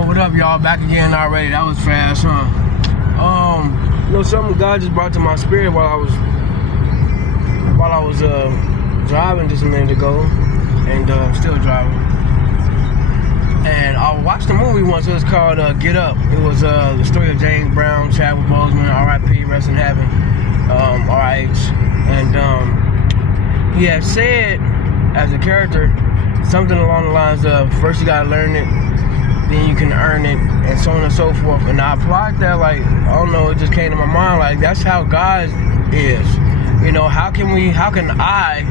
Yo, what up, y'all? Back again already. That was fast, huh? Something God just brought to my spirit while I was driving just a minute ago, and still driving. And I watched a movie once. It was called Get Up. It was the story of James Brown, Chadwick Boseman, R.I.P., rest in heaven, R.I.H. And he had said, as a character, something along the lines of, first you gotta learn it, then you can earn it, and so on and so forth. And I applied that, like, I don't know, it just came to my mind, like, that's how God is. You know, how can I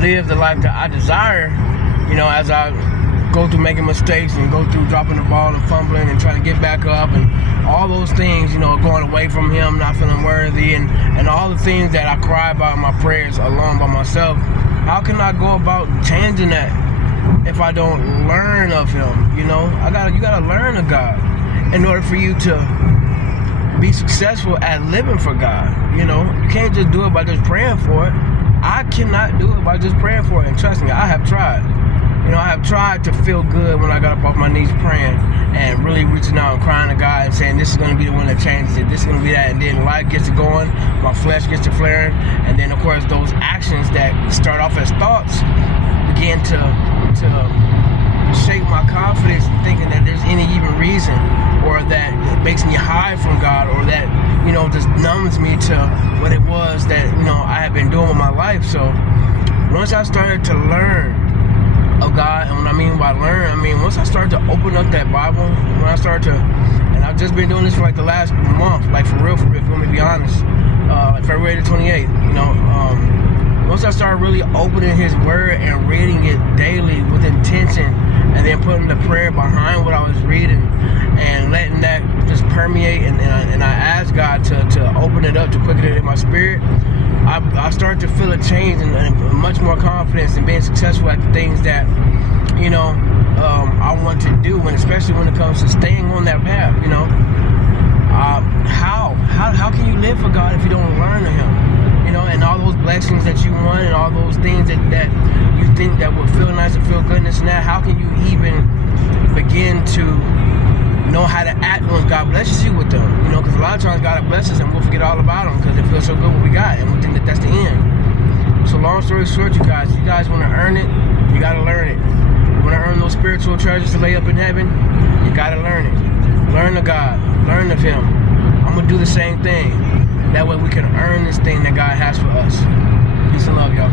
live the life that I desire, you know, as I go through making mistakes and go through dropping the ball and fumbling and trying to get back up and all those things, you know, going away from Him, not feeling worthy, and all the things that I cry about in my prayers alone by myself. How can I go about changing that if I don't learn of Him? You know, you gotta learn of God in order for you to be successful at living for God. You know, you can't just do it by just praying for it. I cannot do it by just praying for it, and trust me, I have tried. You know, I have tried to feel good when I got up off my knees praying and really reaching out and crying to God and saying, this is going to be the one that changes it, this is going to be that, and then life gets to going, my flesh gets to flaring, and then of course those actions that start off as thoughts begin to shake my confidence in thinking that there's any even reason, or that it makes me hide from God, or that, you know, just numbs me to what it was that, you know, I have been doing with my life. So once I started to learn of God, and what I mean by learn, I mean once I started to open up that Bible, when I started to, and I've just been doing this for like the last month, like for real, if you want me to be honest, February the 28th, you know, once I started really opening His Word and reading it daily with intention, and then putting the prayer behind what I was reading and letting that just permeate, and I asked God to open it up, to quicken it in my spirit, I started to feel a change and much more confidence in being successful at the things that, you know, I want to do, and especially when it comes to staying on that path. You know, how can you live for God if you don't learn of Him? You know, and all those blessings that you want, and all those things that you think that would feel nice and feel good, and this and that, how can you even begin to know how to act when God blesses you with them? You know, because a lot of times God blesses and we'll forget all about them because it feels so good what we got, and we think that that's the end. So long story short, you guys want to earn it, you got to learn it. You want to earn those spiritual treasures to lay up in heaven, you got to learn it. Learn of God, learn of Him. I'm going to do the same thing. That way we can earn this thing that God has for us. Peace and love, y'all.